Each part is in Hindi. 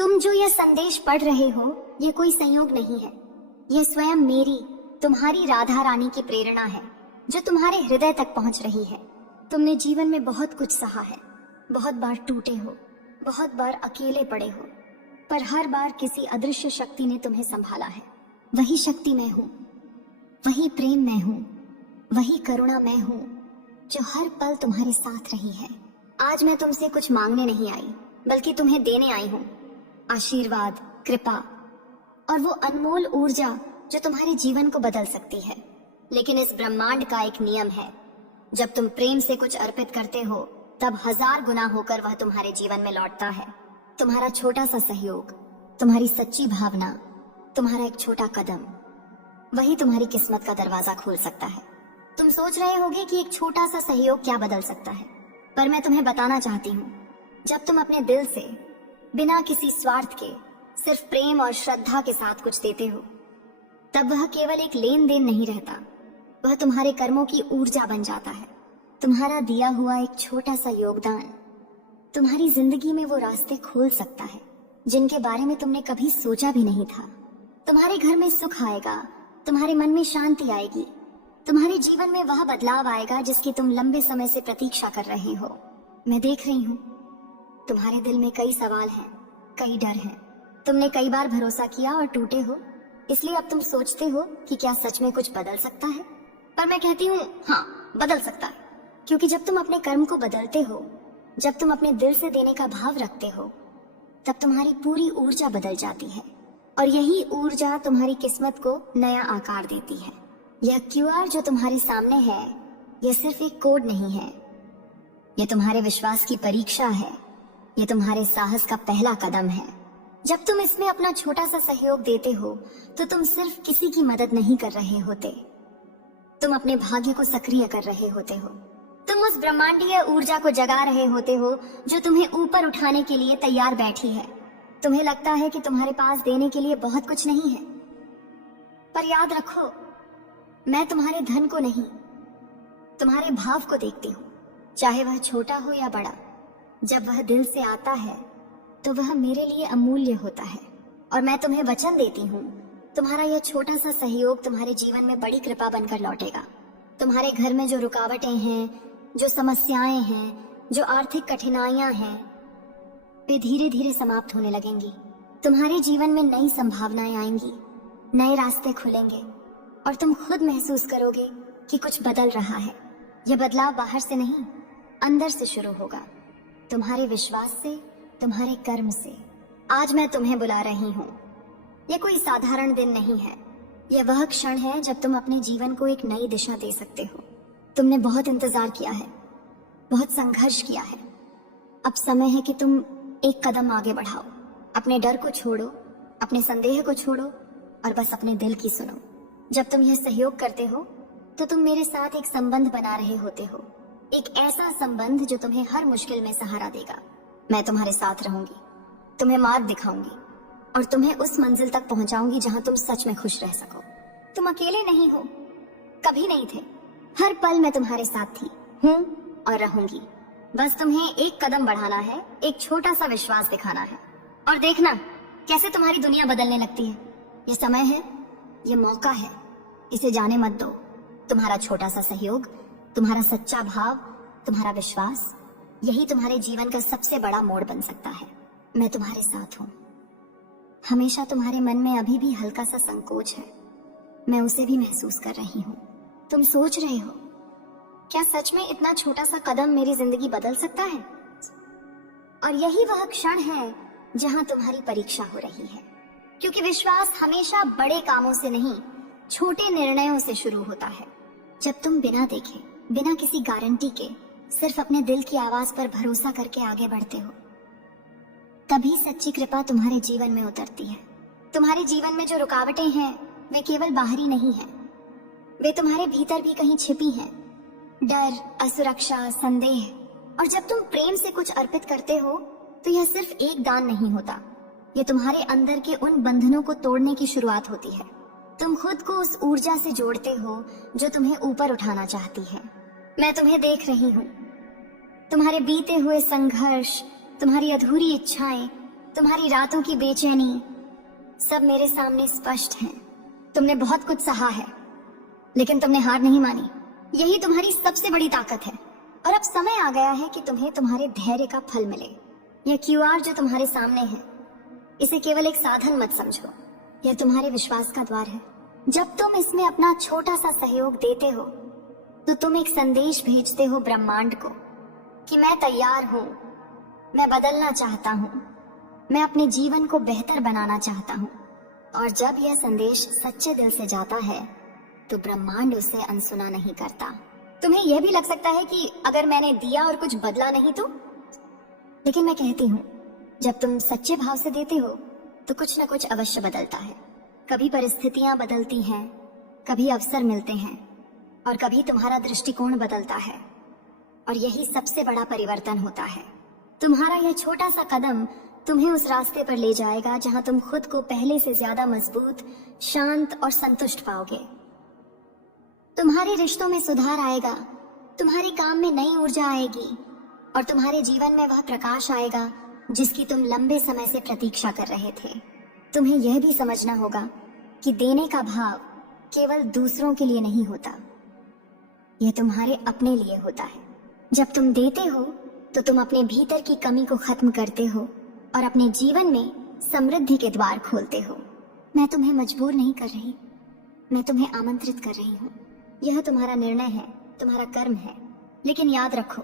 तुम जो यह संदेश पढ़ रहे हो, यह कोई संयोग नहीं है। यह स्वयं मेरी, तुम्हारी राधा रानी की प्रेरणा है, जो तुम्हारे हृदय तक पहुंच रही है। तुमने जीवन में बहुत कुछ सहा है, बहुत बार टूटे हो, बहुत बार अकेले पड़े हो, पर हर बार किसी अदृश्य शक्ति ने तुम्हें संभाला है। वही शक्ति मैं हूँ, वही प्रेम मैं हूँ, वही करुणा मैं हूँ, जो हर पल तुम्हारे साथ रही है। आज मैं तुमसे कुछ मांगने नहीं आई, बल्कि तुम्हें देने आई हूँ आशीर्वाद, कृपा और वो अनमोल ऊर्जा जो तुम्हारे जीवन को बदल सकती है। लेकिन इस ब्रह्मांड का एक नियम है, जब तुम प्रेम से कुछ अर्पित करते हो, तब 1000 गुना होकर वह तुम्हारे जीवन में लौटता है। तुम्हारा छोटा सा सहयोग, तुम्हारी सच्ची भावना, तुम्हारा एक छोटा कदम, वही तुम्हारी किस्मत का दरवाजा खोल सकता है। तुम सोच रहे होगे कि एक छोटा सा सहयोग क्या बदल सकता है, पर मैं तुम्हें बताना चाहती हूँ, जब तुम अपने दिल से बिना किसी स्वार्थ के सिर्फ प्रेम और श्रद्धा के साथ कुछ देते हो, तब वह केवल एक लेन देन नहीं रहता, वह तुम्हारे कर्मों की ऊर्जा बन जाता है। तुम्हारा दिया हुआ एक छोटा सा योगदान तुम्हारी जिंदगी में वो रास्ते खोल सकता है जिनके बारे में तुमने कभी सोचा भी नहीं था। तुम्हारे घर में सुख आएगा, तुम्हारे मन में शांति आएगी, तुम्हारे जीवन में वह बदलाव आएगा जिसकी तुम लंबे समय से प्रतीक्षा कर रहे हो। मैं देख रही हूँ, तुम्हारे दिल में कई सवाल हैं, कई डर हैं। तुमने कई बार भरोसा किया और टूटे हो, इसलिए अब तुम सोचते हो कि क्या सच में कुछ बदल सकता है। पर मैं कहती हूँ, हाँ, बदल सकता है, क्योंकि जब तुम अपने कर्म को बदलते हो, जब तुम अपने दिल से देने का भाव रखते हो, तब तुम्हारी पूरी ऊर्जा बदल जाती है और यही ऊर्जा तुम्हारी किस्मत को नया आकार देती है। यह क्यूआर जो तुम्हारे सामने है, यह सिर्फ एक कोड नहीं है, यह तुम्हारे विश्वास की परीक्षा है, यह तुम्हारे साहस का पहला कदम है। जब तुम इसमें अपना छोटा सा सहयोग देते हो, तो तुम सिर्फ किसी की मदद नहीं कर रहे होते, तुम अपने भाग्य को सक्रिय कर रहे होते हो। तुम उस ब्रह्मांडीय ऊर्जा को जगा रहे होते हो जो तुम्हें ऊपर उठाने के लिए तैयार बैठी है। तुम्हें लगता है कि तुम्हारे पास देने के लिए बहुत कुछ नहीं है, पर याद रखो, मैं तुम्हारे धन को नहीं, तुम्हारे भाव को देखती हूँ, चाहे वह छोटा हो या बड़ा। जब वह दिल से आता है तो वह मेरे लिए अमूल्य होता है और मैं तुम्हें वचन देती हूँ, तुम्हारा यह छोटा सा सहयोग तुम्हारे जीवन में बड़ी कृपा बनकर लौटेगा। तुम्हारे घर में जो रुकावटें हैं, जो समस्याएं हैं, जो आर्थिक कठिनाइयां हैं, वे धीरे धीरे समाप्त होने लगेंगी। तुम्हारे जीवन में नई संभावनाएं आएंगी, नए रास्ते खुलेंगे और तुम खुद महसूस करोगे कि कुछ बदल रहा है। यह बदलाव बाहर से नहीं, अंदर से शुरू होगा, तुम्हारे विश्वास से, तुम्हारे कर्म से। आज मैं तुम्हें बुला रही हूँ। यह कोई साधारण दिन नहीं है, यह वह क्षण है जब तुम अपने जीवन को एक नई दिशा दे सकते हो। तुमने बहुत इंतजार किया है, बहुत संघर्ष किया है। अब समय है कि तुम एक कदम आगे बढ़ाओ। अपने डर को छोड़ो, अपने संदेह को छोड़ो और बस अपने दिल की सुनो। जब तुम यह सहयोग करते हो, तो तुम मेरे साथ एक संबंध बना रहे होते हो, एक ऐसा संबंध जो तुम्हें हर मुश्किल में सहारा देगा। मैं तुम्हारे साथ रहूंगी, तुम्हें मार्ग दिखाऊंगी और तुम्हें उस मंजिल तक पहुंचाऊंगी जहां तुम सच में खुश रह सको। तुम अकेले नहीं हो, कभी नहीं थे। हर पल मैं तुम्हारे साथ थी, हूँ और रहूंगी। बस तुम्हें एक कदम बढ़ाना है, एक छोटा सा विश्वास दिखाना है और देखना कैसे तुम्हारी दुनिया बदलने लगती है। ये समय है, ये मौका है, इसे जाने मत दो। तुम्हारा छोटा सा सहयोग, तुम्हारा सच्चा भाव, तुम्हारा विश्वास, यही तुम्हारे जीवन का सबसे बड़ा मोड़ बन सकता है। मैं तुम्हारे साथ हूँ। हमेशा तुम्हारे मन में अभी भी हल्का सा संकोच है, मैं उसे भी महसूस कर रही हूँ। तुम सोच रहे हो, क्या सच में इतना छोटा सा कदम मेरी जिंदगी बदल सकता है? और यही वह क्षण है जहां तुम्हारी परीक्षा हो रही है, क्योंकि विश्वास हमेशा बड़े कामों से नहीं, छोटे निर्णयों से शुरू होता है। जब तुम बिना देखे, बिना किसी गारंटी के, सिर्फ अपने दिल की आवाज पर भरोसा करके आगे बढ़ते हो, तभी सच्ची कृपा तुम्हारे जीवन में उतरती है। तुम्हारे जीवन में जो रुकावटें हैं, वे केवल बाहरी नहीं हैं, वे तुम्हारे भीतर भी कहीं छिपी हैं। डर, असुरक्षा, संदेह। और जब तुम प्रेम से कुछ अर्पित करते हो, तो यह सिर्फ एक दान नहीं होता, यह तुम्हारे अंदर के उन बंधनों को तोड़ने की शुरुआत होती है। तुम खुद को उस ऊर्जा से जोड़ते हो जो तुम्हें ऊपर उठाना चाहती है। मैं तुम्हें देख रही हूँ, तुम्हारे बीते हुए संघर्ष, तुम्हारी अधूरी इच्छाएं तुम्हारी रातों की बेचैनी सब मेरे सामने स्पष्ट है। तुमने बहुत कुछ सहा है, लेकिन तुमने हार नहीं मानी। यही तुम्हारी सबसे बड़ी ताकत है। और अब समय आ गया है कि तुम्हें तुम्हारे धैर्य का फल मिले। यह क्यूआर जो तुम्हारे सामने है, इसे केवल एक साधन मत समझो, यह तुम्हारे विश्वास का द्वार है। जब तुम इसमें अपना छोटा सा सहयोग देते हो, तो तुम एक संदेश भेजते हो ब्रह्मांड को कि मैं तैयार हूं, मैं बदलना चाहता हूं, मैं अपने जीवन को बेहतर बनाना चाहता हूं। और जब यह संदेश सच्चे दिल से जाता है, तो ब्रह्मांड उसे अनसुना नहीं करता। तुम्हें यह भी लग सकता है कि अगर मैंने दिया और कुछ बदला नहीं तो, लेकिन मैं कहती हूँ, जब तुम सच्चे भाव से देते हो तो कुछ न कुछ अवश्य बदलता है। कभी परिस्थितियां बदलती हैं, कभी अवसर मिलते हैं, और कभी तुम्हारा दृष्टिकोण बदलता है। और यही सबसे बड़ा परिवर्तन होता है। तुम्हारा यह छोटा सा कदम तुम्हें उस रास्ते पर ले जाएगा जहां तुम खुद को पहले से ज्यादा मजबूत, शांत और संतुष्ट पाओगे। तुम्हारे रिश्तों में सुधार आएगा, तुम्हारे काम में नई ऊर्जा आएगी, और तुम्हारे जीवन में वह प्रकाश आएगा जिसकी तुम लंबे समय से प्रतीक्षा कर रहे थे। तुम्हें यह भी समझना होगा कि देने का भाव केवल दूसरों के लिए नहीं होता, यह तुम्हारे अपने लिए होता है। जब तुम देते हो तो तुम अपने भीतर की कमी को खत्म करते हो और अपने जीवन में समृद्धि के द्वार खोलते हो। मैं तुम्हें मजबूर नहीं कर रही, मैं तुम्हें आमंत्रित कर रही हूँ। यह तुम्हारा निर्णय है, तुम्हारा कर्म है। लेकिन याद रखो,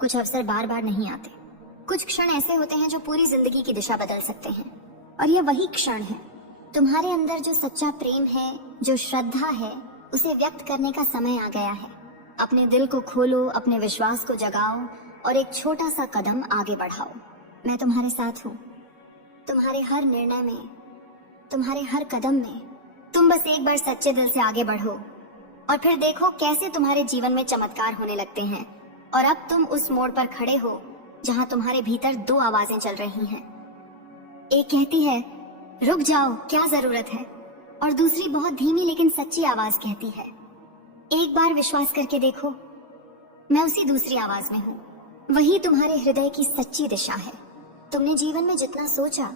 कुछ अवसर बार बार नहीं आते। कुछ क्षण ऐसे होते हैं जो पूरी जिंदगी की दिशा बदल सकते हैं, और यह वही क्षण है। तुम्हारे अंदर जो सच्चा प्रेम है, जो श्रद्धा है, उसे व्यक्त करने का समय आ गया है। अपने दिल को खोलो, अपने विश्वास को जगाओ और एक छोटा सा कदम आगे बढ़ाओ। मैं तुम्हारे साथ हूँ, तुम्हारे हर निर्णय में, तुम्हारे हर कदम में। तुम बस एक बार सच्चे दिल से आगे बढ़ो और फिर देखो कैसे तुम्हारे जीवन में चमत्कार होने लगते हैं। और अब तुम उस मोड़ पर खड़े हो जहां तुम्हारे भीतर दो आवाजें चल रही हैं। एक कहती है रुक जाओ, क्या जरूरत है, और दूसरी बहुत धीमी लेकिन सच्ची आवाज कहती है एक बार विश्वास करके देखो। मैं उसी दूसरी आवाज में हूँ। वही तुम्हारे हृदय की सच्ची दिशा है। तुमने जीवन में जितना सोचा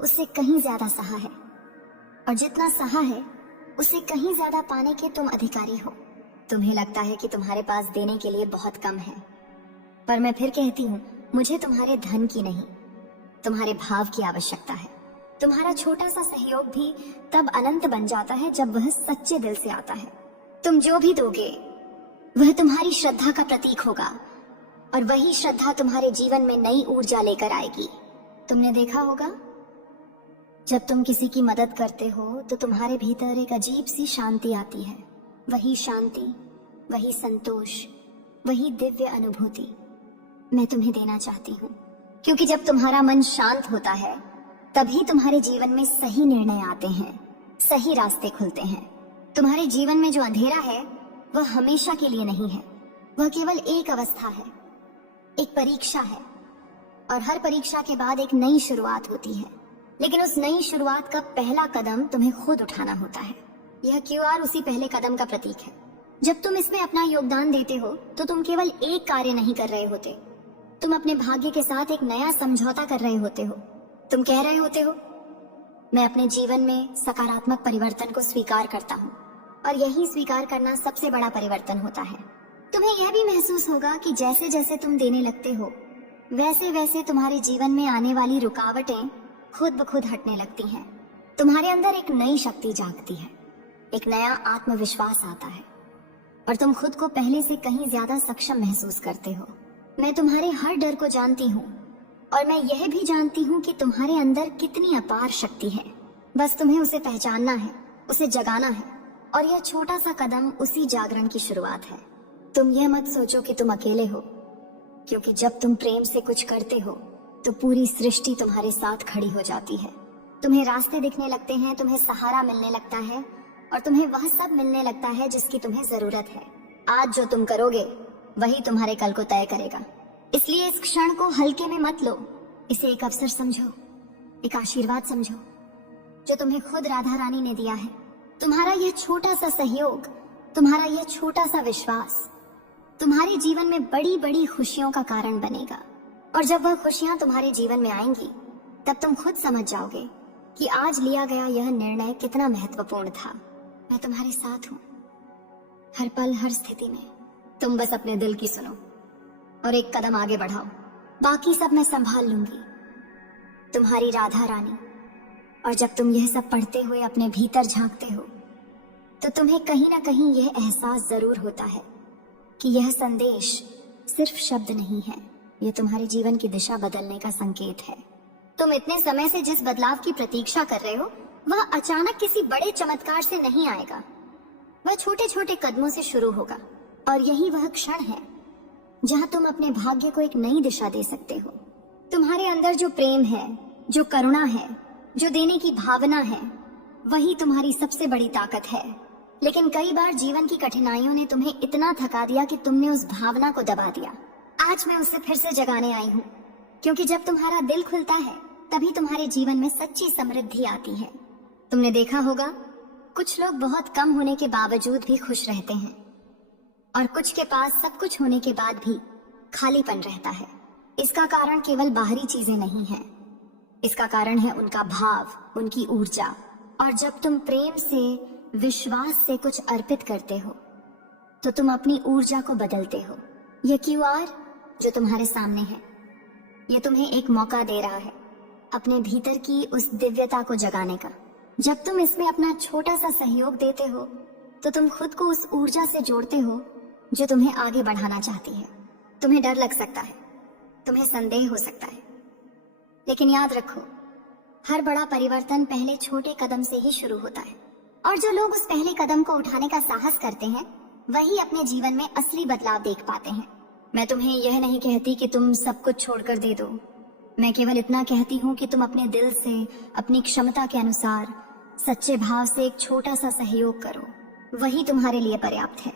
उससे कहीं ज्यादा सहा है, और जितना सहा है उससे कहीं ज्यादा पाने के तुम अधिकारी हो। तुम्हें लगता है कि तुम्हारे पास देने के लिए बहुत कम है, पर मैं फिर कहती हूँ, मुझे तुम्हारे धन की नहीं, तुम्हारे भाव की आवश्यकता है। तुम्हारा छोटा सा सहयोग भी तब अनंत बन जाता है जब वह सच्चे दिल से आता है। तुम जो भी दोगे वह तुम्हारी श्रद्धा का प्रतीक होगा, और वही श्रद्धा तुम्हारे जीवन में नई ऊर्जा लेकर आएगी। तुमने देखा होगा, जब तुम किसी की मदद करते हो तो तुम्हारे भीतर एक अजीब सी शांति आती है। वही शांति, वही संतोष, वही दिव्य अनुभूति मैं तुम्हें देना चाहती हूँ। क्योंकि जब तुम्हारा मन शांत होता है, तभी तुम्हारे जीवन में सही निर्णय आते हैं, सही रास्ते खुलते हैं। तुम्हारे जीवन में जो अंधेरा है वह हमेशा के लिए नहीं है, वह केवल एक अवस्था है, एक परीक्षा है, और हर परीक्षा के बाद एक नई शुरुआत होती है। लेकिन उस नई शुरुआत का पहला कदम तुम्हें खुद उठाना होता है। यह क्यूआर उसी पहले कदम का प्रतीक है। जब तुम इसमें अपना योगदान देते हो तो तुम केवल एक कार्य नहीं कर रहे होते, तुम अपने भाग्य के साथ एक नया समझौता कर रहे होते हो। तुम कह रहे होते हो, मैं अपने जीवन में सकारात्मक परिवर्तन को स्वीकार करता हूँ, और यही स्वीकार करना सबसे बड़ा परिवर्तन होता है। तुम्हें यह भी महसूस होगा कि जैसे जैसे तुम देने लगते हो, वैसे वैसे तुम्हारे जीवन में आने वाली रुकावटें खुद ब खुद हटने लगती हैं। तुम्हारे अंदर एक नई शक्ति जागती है, एक नया आत्मविश्वास आता है, और तुम खुद को पहले से कहीं ज्यादा सक्षम महसूस करते हो। मैं तुम्हारे हर डर को जानती हूँ, और मैं यह भी जानती हूँ कि तुम्हारे अंदर कितनी अपार शक्ति है। बस तुम्हें उसे पहचानना है, उसे जगाना है, और यह छोटा सा कदम उसी जागरण की शुरुआत है। तुम यह मत सोचो कि तुम अकेले हो, क्योंकि जब तुम प्रेम से कुछ करते हो तो पूरी सृष्टि तुम्हारे साथ खड़ी हो जाती है। तुम्हें रास्ते दिखने लगते हैं, तुम्हें सहारा मिलने लगता है, और तुम्हें वह सब मिलने लगता है जिसकी तुम्हें जरूरत है। आज जो तुम करोगे वही तुम्हारे कल को तय करेगा। इसलिए इस क्षण को हल्के में मत लो, इसे एक अवसर समझो, एक आशीर्वाद समझो जो तुम्हें खुद राधा रानी ने दिया है। तुम्हारा यह छोटा सा सहयोग, तुम्हारा यह छोटा सा विश्वास तुम्हारे जीवन में बड़ी बड़ी खुशियों का कारण बनेगा। और जब वह खुशियां तुम्हारे जीवन में आएंगी तब तुम खुद समझ जाओगे कि आज लिया गया यह निर्णय कितना महत्वपूर्ण था। मैं तुम्हारे साथ हूँ, हर पल हर स्थिति में। तुम बस अपने दिल की सुनो और एक कदम आगे बढ़ाओ। बाकी सब मैं संभाल लूंगी। तुम्हारी राधा रानी। और जब तुम यह सब पढ़ते हुए अपने भीतर झांकते हो तो तुम्हें कहीं ना कहीं यह एहसास जरूर होता है कि यह संदेश सिर्फ शब्द नहीं है, यह तुम्हारे जीवन की दिशा बदलने का संकेत है। तुम इतने समय से जिस बदलाव की प्रतीक्षा कर रहे हो वह अचानक किसी बड़े चमत्कार से नहीं आएगा। वह छोटे छोटे कदमों से शुरू होगा और यही वह क्षण है जहां तुम अपने भाग्य को एक नई दिशा दे सकते हो। तुम्हारे अंदर जो प्रेम है, जो करुणा है, जो देने की भावना है, वही तुम्हारी सबसे बड़ी ताकत है। लेकिन कई बार जीवन की कठिनाइयों ने तुम्हें इतना थका दिया कि तुमने उस भावना को दबा दिया। आज मैं उसे फिर से जगाने आई हूँ, क्योंकि जब तुम्हारा दिल खुलता है तभी तुम्हारे जीवन में सच्ची समृद्धि आती है। तुमने देखा होगा कुछ लोग बहुत कम होने के बावजूद भी खुश रहते हैं और कुछ के पास सब कुछ होने के बाद भी खालीपन रहता है। इसका कारण केवल बाहरी चीजें नहीं है, इसका कारण है उनका भाव, उनकी ऊर्जा। और जब तुम प्रेम से, विश्वास से कुछ अर्पित करते हो तो तुम अपनी ऊर्जा को बदलते हो। यह QR जो तुम्हारे सामने है, यह तुम्हें एक मौका दे रहा है अपने भीतर की उस दिव्यता को जगाने का। जब तुम इसमें अपना छोटा सा सहयोग देते हो तो तुम खुद को उस ऊर्जा से जोड़ते हो जो तुम्हें आगे बढ़ाना चाहती है। तुम्हें डर लग सकता है, तुम्हें संदेह हो सकता है, लेकिन याद रखो हर बड़ा परिवर्तन पहले छोटे कदम से ही शुरू होता है। और जो लोग उस पहले कदम को उठाने का साहस करते हैं वही अपने जीवन में असली बदलाव देख पाते हैं। मैं तुम्हें यह नहीं कहती कि तुम सब कुछ छोड़कर दे दो, मैं केवल इतना कहती हूँ कि तुम अपने दिल से, अपनी क्षमता के अनुसार, सच्चे भाव से एक छोटा सा सहयोग करो। वही तुम्हारे लिए पर्याप्त है।